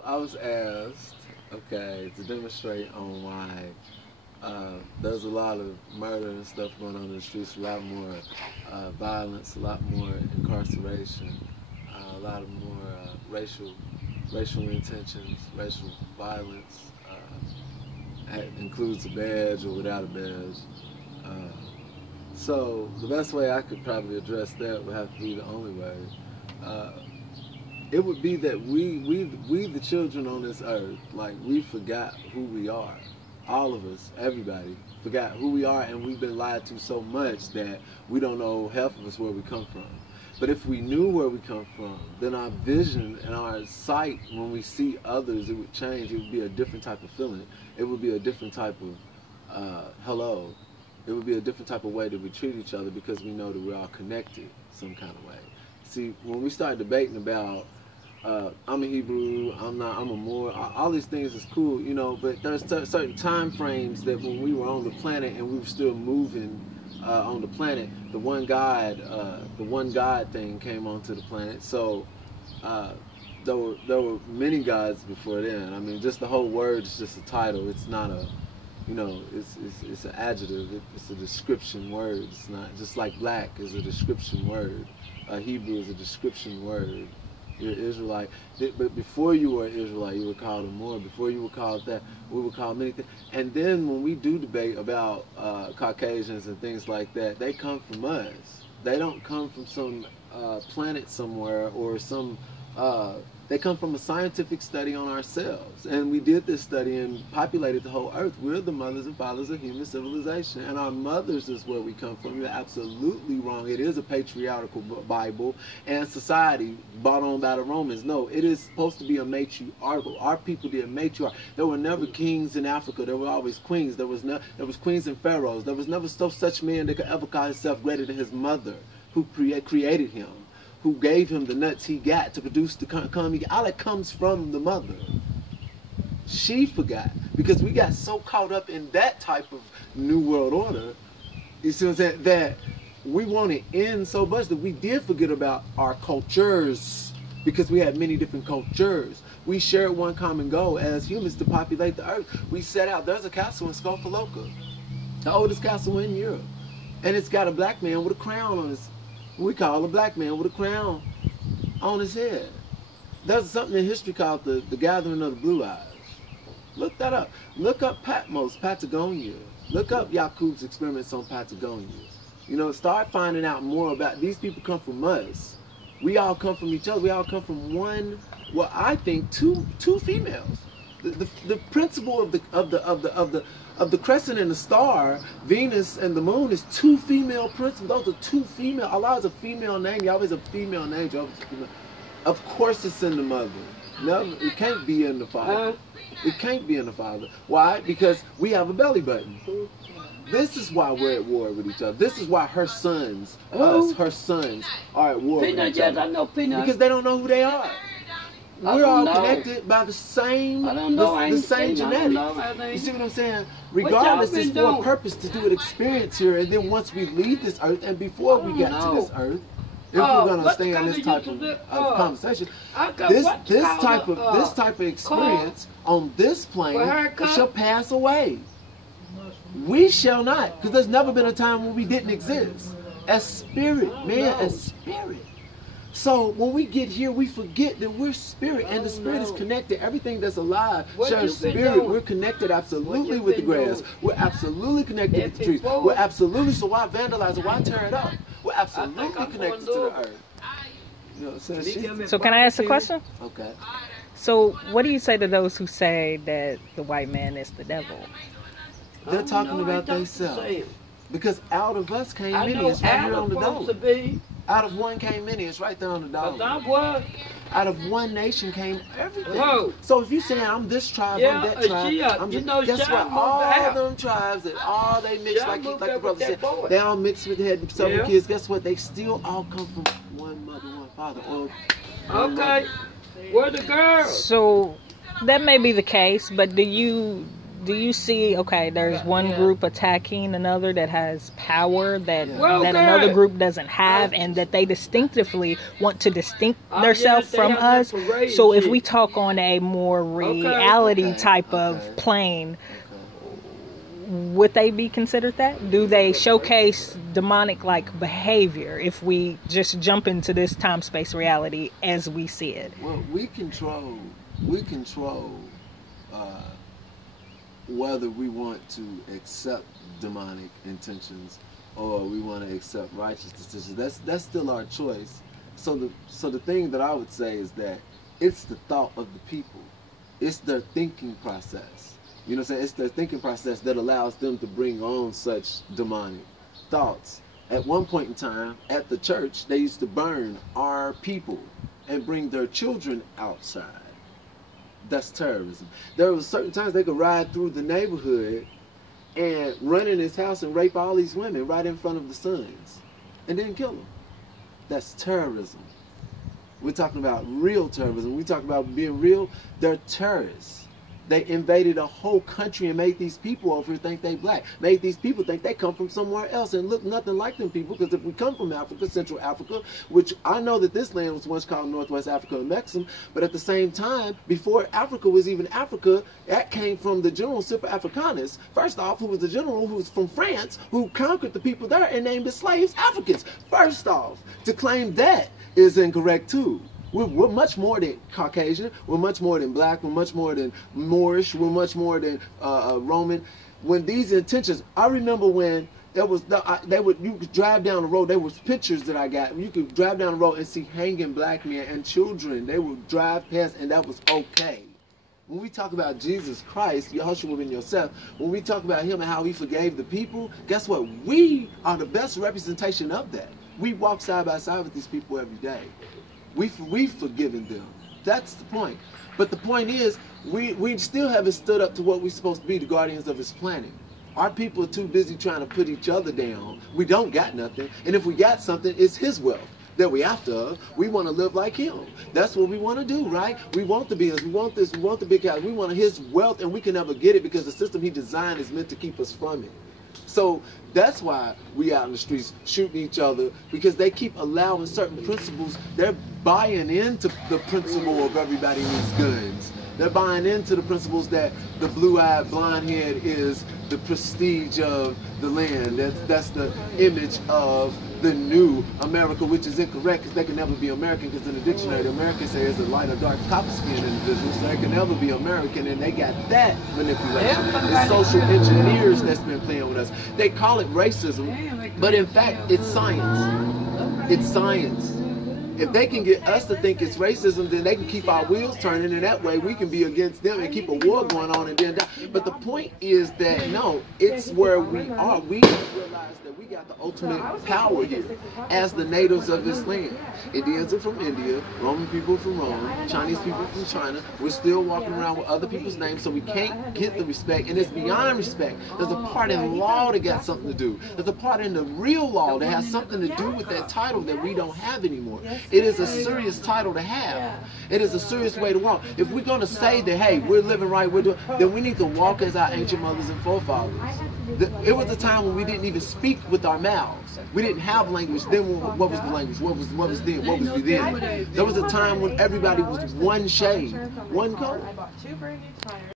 So I was asked, okay, to demonstrate on why there's a lot of murder and stuff going on in the streets, a lot more violence, a lot more incarceration, a lot of more racial intentions, racial violence. That includes a badge or without a badge. So the best way I could probably address that would have to be the only way. It would be that we the children on this earth, like, we forgot who we are. All of us, everybody, forgot who we are, and we've been lied to so much that we don't know, half of us, where we come from. But if we knew where we come from, then our vision and our sight, when we see others, it would change. It would be a different type of feeling. It would be a different type of hello. It would be a different type of way that we treat each other, because we know that we're all connected some kind of way. See, when we start debating about I'm a Hebrew, I'm a Moor, all these things is cool, you know, but there's certain time frames that when we were on the planet and we were still moving on the planet, the one God thing came onto the planet. So there were many gods before then. I mean, just the whole word is just a title. It's not a, you know, it's an adjective. It's a description word. It's not just like black is a description word. Hebrew is a description word. You're Israelite. But before you were Israelite, you were called a Moor. Before you were called that, we were called many things. And then when we do debate about Caucasians and things like that, they come from us. They don't come from some planet somewhere or some... they come from a scientific study on ourselves. And we did this study and populated the whole earth. We're the mothers and fathers of human civilization. And our mothers is where we come from. You're absolutely wrong. It is a patriarchal Bible and society brought on by the Romans. No, it is supposed to be a matriarchal. Our people did matriarch. There were never kings in Africa. There were always queens. There was queens and pharaohs. There was never such man that could ever call himself greater than his mother, who created him, who gave him the nuts he got to produce the economy. All that comes from the mother. She forgot, because we got so caught up in that type of New World Order, you see what I'm saying, that we want to end so much that we did forget about our cultures, because we had many different cultures. We shared one common goal as humans, to populate the earth. We set out, there's a castle in Scofiloca, the oldest castle in Europe, and it's got a black man with a crown on his. We call a black man with a crown on his head. There's something in history called the Gathering of the Blue Eyes. Look that up. Look up Patmos, Patagonia. Look up Yakub's experiments on Patagonia. You know, start finding out more about, these people come from us. We all come from each other. We all come from one, well, I think two females. The principle of the crescent and the star, Venus and the moon, is two female principles. Those are two female. Allah is a female name. Yahweh is a female name. Jehovah is a female. Of course it's in the mother. No, it can't be in the father. It can't be in the father. Why? Because we have a belly button. This is why we're at war with each other. This is why her sons, her sons, are at war with each other. I know Peanut. Because they don't know who they are. We're all connected by the same, the same genetics. You see what I'm saying? Regardless, it's for a purpose to do an experience here, and then once we leave this earth, and before we get to this earth, if we're gonna stay on this type of conversation, this type of experience on this plane, it shall pass away. We shall not, because there's never been a time when we didn't exist as spirit, man, as spirit. So when we get here, we forget that we're spirit, and the spirit is connected. Everything that's alive shares spirit. We're connected absolutely with the grass. We're absolutely connected with the trees. We're absolutely, so why vandalize it? Why tear it up? We're absolutely connected to the earth. You know what I'm saying? So can I ask a question? Okay. So what do you say to those who say that the white man is the devil? They're talking about themselves. Because out of us came many. It's right here on the dome. Out of one came many. It's right there on the dome. Out of one nation came everything. Whoa. So if you're saying I'm this tribe, I'm that tribe, I'm just, guess what? All them tribes that all they mix, like the brother said, they all mix with had several kids. Guess what? They still all come from one mother, one father. Okay. Where the girls? So that may be the case, but do do you see, okay, there's one group attacking another that has power that another group doesn't have, and that they distinctively want to distinct themselves from us. So if we talk on a more reality type of plane, would they be considered that? Do they showcase demonic like behavior if we just jump into this time space reality as we see it? Well, we control whether we want to accept demonic intentions or we want to accept righteous decisions. That's still our choice. So the thing that I would say is that it's the thought of the people. It's their thinking process. You know what I'm saying? It's their thinking process that allows them to bring on such demonic thoughts. At one point in time, at the church, they used to burn our people and bring their children outside. That's terrorism. There was certain times they could ride through the neighborhood and run in his house and rape all these women right in front of the sons and then kill them. That's terrorism. We're talking about real terrorism. We talk about being real. They're terrorists. They invaded a whole country and made these people over here think they black. Made these people think they come from somewhere else and look nothing like them people. Because if we come from Africa, Central Africa, which I know that this land was once called Northwest Africa and Mexico, but at the same time, before Africa was even Africa, that came from the General Super Africanus. First off, who was the general who was from France, who conquered the people there and named the slaves Africans. First off, to claim that is incorrect too. We're much more than Caucasian. We're much more than black. We're much more than Moorish. We're much more than Roman. When these intentions, I remember when there was, you could drive down the road. There was pictures that I got. You could drive down the road and see hanging black men and children. They would drive past, and that was okay. When we talk about Jesus Christ, Yahushua within yourself, when we talk about him and how he forgave the people, guess what? We are the best representation of that. We walk side by side with these people every day. We've forgiven them. That's the point. But the point is, we still haven't stood up to what we're supposed to be, the guardians of his planet. Our people are too busy trying to put each other down. We don't got nothing. And if we got something, it's his wealth that we after. We want to live like him. That's what we want to do, right? We want the business. We want this. We want the big house. We want his wealth, and we can never get it because the system he designed is meant to keep us from it. So that's why we out in the streets shooting each other, because they keep allowing certain principles. They're buying into the principle of everybody needs guns. They're buying into the principles that the blue-eyed blonde-head is the prestige of the land. That's the image of the new America, which is incorrect because they can never be American, because in the dictionary, the American says a light or dark copper-skinned individual, so they can never be American, and they got that manipulation. It's social engineers that's been playing with us. They call it racism, but in fact, it's science. It's science. If they can get us to think it's racism, then they can keep our wheels turning, and that way we can be against them and keep a war going on and then die. But the point is that, no, it's where we are. We realize that we got the ultimate power here as the natives of this land. Indians are from India, Roman people from Rome, Chinese people from China. We're still walking around with other people's names, so we can't get the respect, and it's beyond respect. There's a part in law that got something to do. There's a part in the real law that has something to do with that title that we don't have anymore. It is a serious title to have. It is a serious way to walk. If we're going to say that, hey, we're living right, then we need to walk as our ancient mothers and forefathers. It was a time when we didn't even speak with our mouths. We didn't have language. Then what was the language? What was then? What was we then? There was a time when everybody was one shade, one color.